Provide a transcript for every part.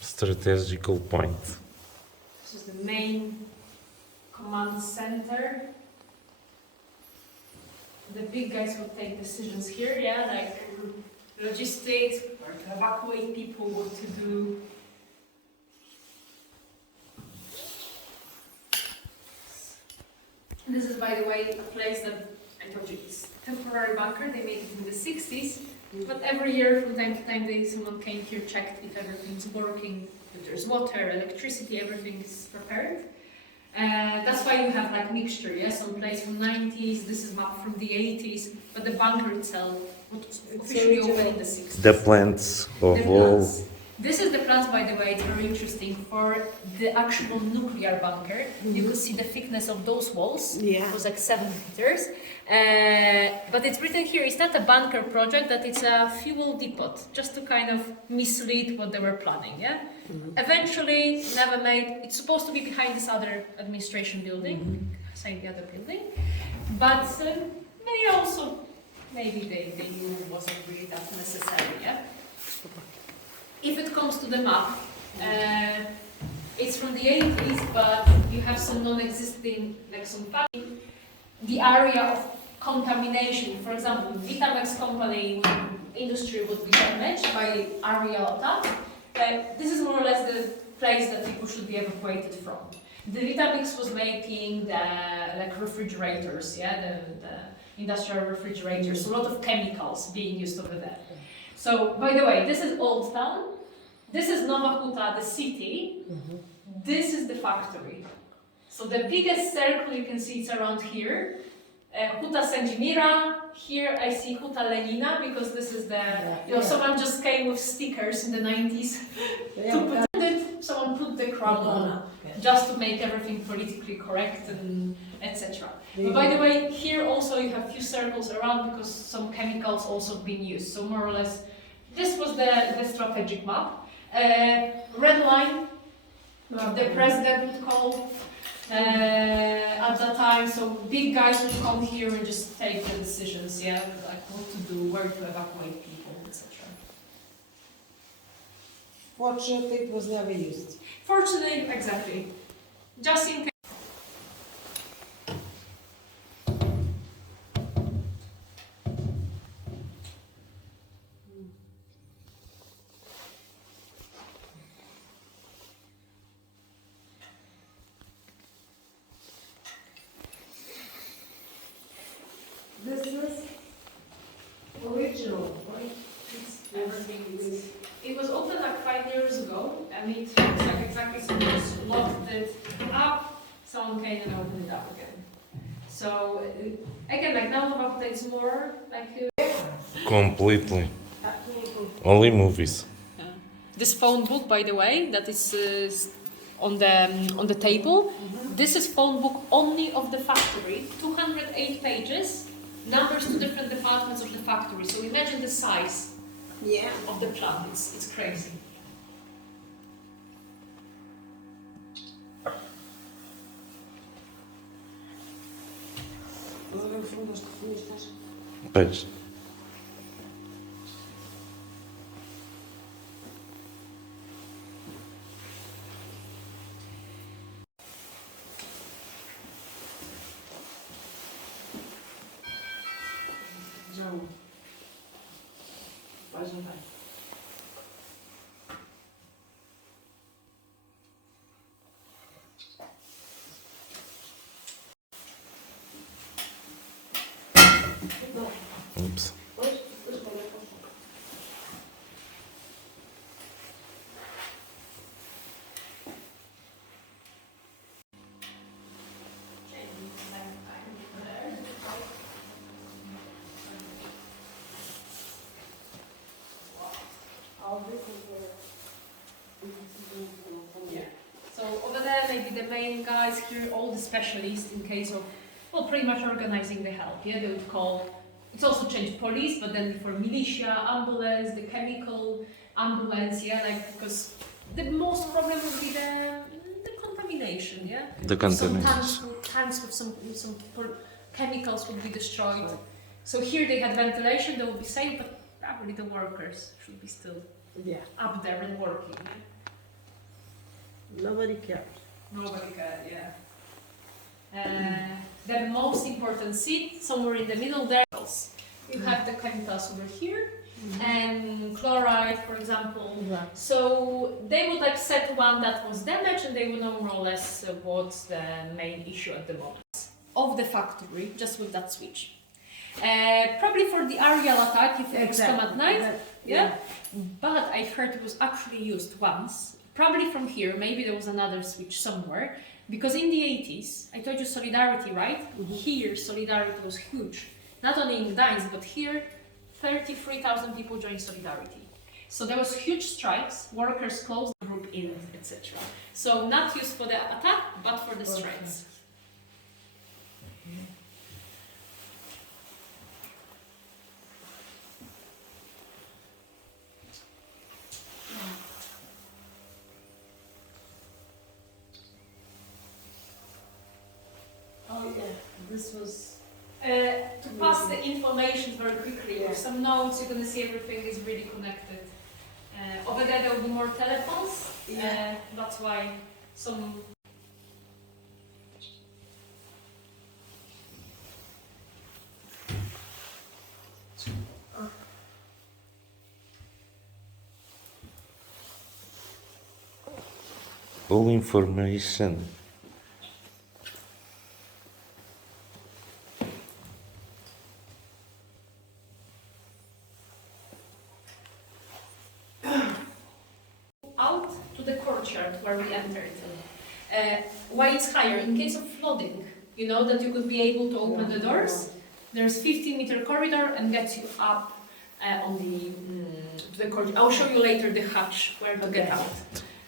Strategical point. This is the main command center. The big guys will take decisions here, yeah, like logistics, where to evacuate people, what to do. This is, by the way, a place that I told you is a temporary bunker. They made it in the 60s. But every year, from time to time, someone came here, checked if everything's working, if there's water, electricity, everything is prepared. That's why you have like mixture, yeah? Some place from 90s, this is map from the 80s, but the bunker itself was officially open in the 60s. The plants of all. This is the plans, by the way, it's very interesting for the actual nuclear bunker. You could see the thickness of those walls. Yeah. It was like 7 meters. But it's written here, it's not a bunker project, that it's a fuel depot, just to kind of mislead what they were planning, yeah? Eventually, never made, it's supposed to be behind this other administration building, beside the other building. But they also, maybe they knew it wasn't really that necessary, yeah? If it comes to the map, it's from the 80s, but you have some non-existing, like some the area of contamination. For example, Vitamex company industry would be damaged by area attack. This is more or less the place that people should be evacuated from. The Vitamex was making the like refrigerators, yeah, the industrial refrigerators. A lot of chemicals being used over there. So, by the way, this is Old Town, this is Nowa, the city, this is the factory. So the biggest circle you can see is around here, Huta Sędzimira, here I see Huta Lenina, because this is the, someone just came with stickers in the 90s to put it, someone put the crown on, just to make everything politically correct and etc. But by the way, here also you have few circles around because some chemicals also have been used. So more or less, this was the strategic map. Red line, the president would call at that time. So big guys would come here and just take the decisions, yeah, like what to do, where to evacuate people, etc. Fortunately, it was never used. Fortunately, exactly. Just in case. This is original, right? Everything it was opened like 5 years ago, and it looks like exactly someone just locked it up, someone came and opened it up again. So again, like now Nowa it's more like Completely. Only movies. this phone book, by the way, that is on the table. This is phone book only of the factory, 208 pages, numbers to different departments of the factory. So imagine the size of the plant. It's crazy. Pois. João. Pode jantar. Oops. Yeah. So over there maybe the main guys here, all the specialists in case of, well, pretty much organizing the help. Yeah, they would call. It's also changed police, but then for militia, ambulance, the chemical ambulance. Yeah, like because the most problem would be the contamination. Yeah, The some contamination. tanks with some chemicals would be destroyed. So here they had ventilation, they would be safe, but probably the workers should be still Yeah. up there and working. Yeah? Nobody cares. Nobody cared, yeah. The most important seat, somewhere in the middle there, you have the chemicals over here, and chloride, for example. Right. So they would like set one that was damaged, and they would know more or less what's the main issue at the moment of the factory, just with that switch. Probably for the aerial attack, if it's come at night, yeah. But I heard it was actually used once, probably from here. Maybe there was another switch somewhere, because in the 80s, I told you Solidarity, right? Here, Solidarity was huge. Not only in Gdańsk, but here, 33,000 people joined Solidarity. So there was huge strikes, workers closed the group in, etc. So not used for the attack, but for the strikes. Oh yeah, this was. To pass the information very quickly with some notes, you're going to see everything is really connected. Over there will be more telephones. That's why some. All information. Out to the courtyard where we entered. Why it's higher? In case of flooding, you know that you could be able to open the doors. There's 15-meter corridor and gets you up on to the courtyard. I'll show you later the hatch where to get out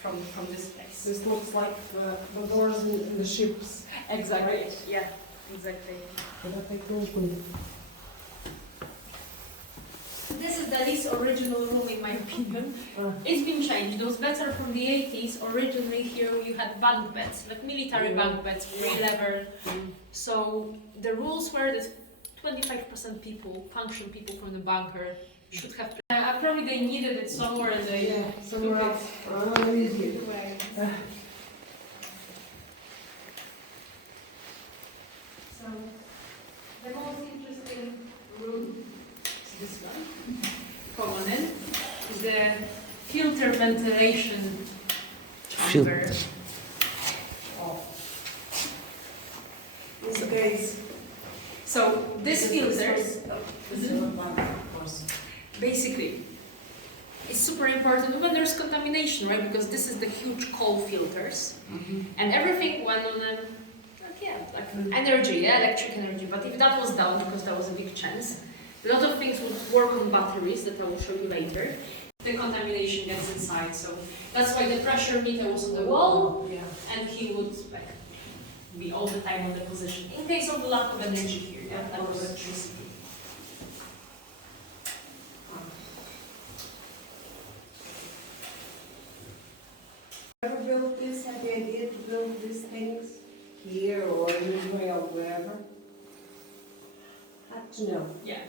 from this place. This looks like the doors in the ships. Exactly. Yeah. Exactly. That they open. This is the least original room in my opinion. It's been changed. It was better from the 80s. Originally here you had bunk beds, like military bunk beds, free level. So the rules were that 25% people, function people from the bunker, should have. Probably they needed it somewhere and they Somewhere took else. Easy. it away. So the most interesting room is this one. Come on in. Is the filter ventilation chamber. These days. So this filters, This is of course. basically, it's super important when there's contamination, right? Because this is the huge coal filters, and everything went on like energy, electric energy. But if that was down, because that was a big chance, a lot of things would work on batteries that I will show you later. The contamination gets inside, so that's why the pressure meter was on the wall, and he would like be all the time on the position in case of lack of energy here, lack of electricity. Ever built this? Have the idea to build these things here or in Israel, wherever? Had to know. Yeah.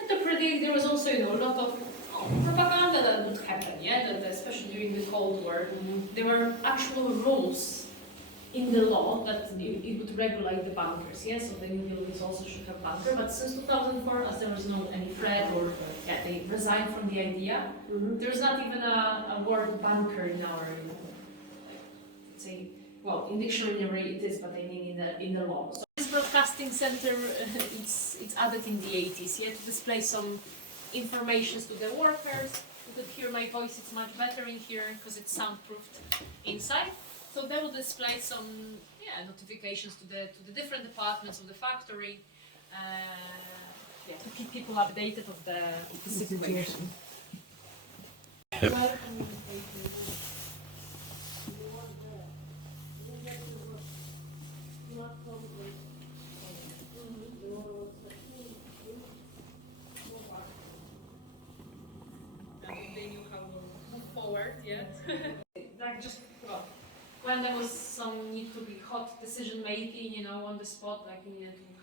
And to predict, there was also, a lot of propaganda that would happen, that especially during the Cold War. There were actual rules in the law that it would regulate the bunkers, so the new buildings also should have bunker. But since 2004, as there was no any threat or they resigned from the idea, there's not even a word bunker in our, say, well, in dictionary it is, but I mean in the law. So this broadcasting center, it's added in the 80s, to display some information to the workers. You could hear my voice; it's much better in here because it's soundproofed inside. So they will display some notifications to the different departments of the factory, to keep people updated of the situation. start, yeah. Like just well, when there was some need to be hot decision making, you know, on the spot, like we needed to